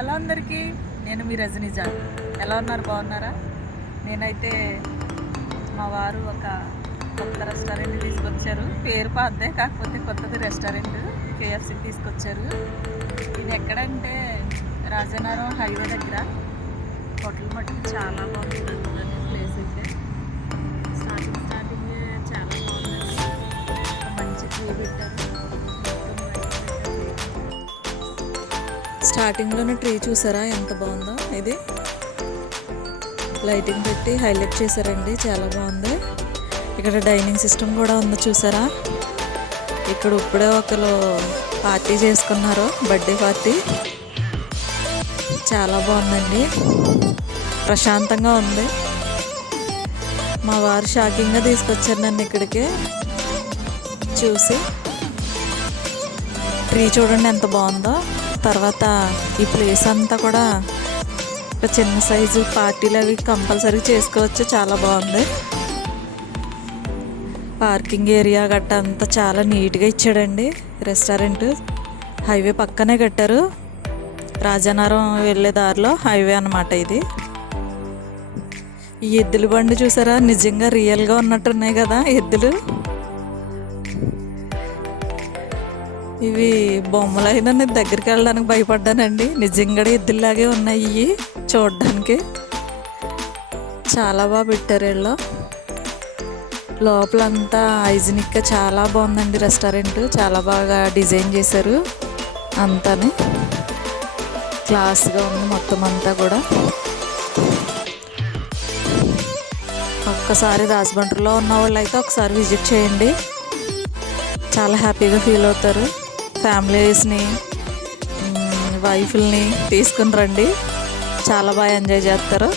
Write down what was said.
Hello అందరికీ, నేను మీ రజనీజాన్. ఎలా ఉన్నారు? బాగున్నారా? నేనైతే మా వారు ఒక కొత్త రెస్టారెంట్ తీసుకొచ్చారు. పేరు పాతదే, కాకపోతే కొత్తది రెస్టారెంట్ కేఎఫ్సి తీసుకొచ్చారు. ఇది ఎక్కడంటే రాజానగరం హైవే దగ్గర. హోటల్ మట్టుకు చాలా బాగుంటుంది ప్లేస్ అయితే. స్టార్టింగ్ చాలా బాగుంది. మంచి వ్యూ పెట్టారు. స్టార్టింగ్లోనే ట్రీ చూసారా ఎంత బాగుందో. ఇది లైటింగ్ పెట్టి హైలైట్ చేశారండి, చాలా బాగుంది. ఇక్కడ డైనింగ్ సిస్టమ్ కూడా ఉంది చూసారా. ఇక్కడ ఇప్పుడే ఒకరు పార్టీ చేసుకున్నారు, బర్త్డే పార్టీ. చాలా బాగుందండి, ప్రశాంతంగా ఉంది. మా వారు షాకింగ్గా తీసుకొచ్చారు నన్ను ఇక్కడికి. చూసి ట్రీ చూడండి ఎంత బాగుందో. తర్వాత ఈ ప్లేస్ అంతా కూడా ఒక చిన్న సైజు పార్టీలు అవి కంపల్సరీ చేసుకోవచ్చు, చాలా బాగుంది. పార్కింగ్ ఏరియా గట్ట అంతా చాలా నీట్గా ఇచ్చాడండి. రెస్టారెంట్ హైవే పక్కనే కట్టారు. రాజానగరం వెళ్ళే దారిలో హైవే అన్నమాట ఇది. ఈ ఎద్దుల బండి చూసారా, నిజంగా రియల్గా ఉన్నట్టున్నాయి కదా ఎద్దులు. ఇవి బొమ్మలైనా నేను దగ్గరికి వెళ్ళడానికి భయపడ్డానండి. నిజంగా ఎద్దుల్లాగే ఉన్నాయి ఇవి చూడడానికి. చాలా బాగా పెట్టారు వీళ్ళు. లోపలంతా హైజీనిక్గా చాలా బాగుందండి రెస్టారెంట్. చాలా బాగా డిజైన్ చేశారు, అంతాని క్లాస్గా ఉంది మొత్తం అంతా కూడా. ఒక్కసారి రాజమండ్రిలో ఉన్న వాళ్ళు అయితే ఒకసారి విజిట్ చేయండి, చాలా హ్యాపీగా ఫీల్ అవుతారు. ఫ్యామిలీస్ని, వైఫ్ని తీసుకుని రండి, చాలా బాగా ఎంజాయ్ చేస్తారు.